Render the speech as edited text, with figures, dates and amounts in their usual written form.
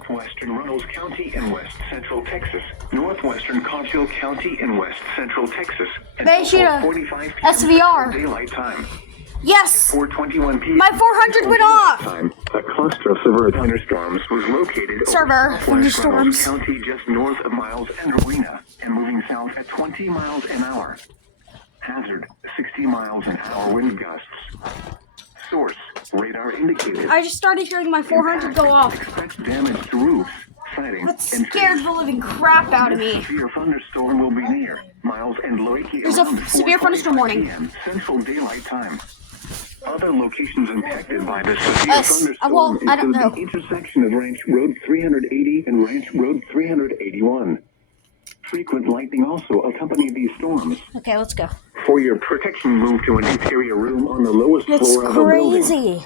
Southwestern Runnels County in west central Texas, northwestern Cottrell County in west central Texas, and Beshida, 45 SVR. daylight time. Yes! 4:21 p.m. My 400 went off! Time, a cluster of severe thunderstorms was located Server over thunderstorms. Runnels County just north of Miles and Arena and moving south at 20 miles an hour. Hazard, 60 miles an hour wind gusts. Source, radar indicated. I just started hearing my 400 go off. Expect damage to roofs, siding, That scared the living crap out of me. severe thunderstorm will be near Miles and Loic. There's a severe thunderstorm warning. PM, Central Daylight Time. Other locations impacted by this severe thunderstorm well, I don't include know. the intersection of Ranch Road 380 and Ranch Road 381. Frequent lightning also accompanied these storms. Okay, let's go. For your protection, move to an interior room on the lowest It's floor of a building. crazy.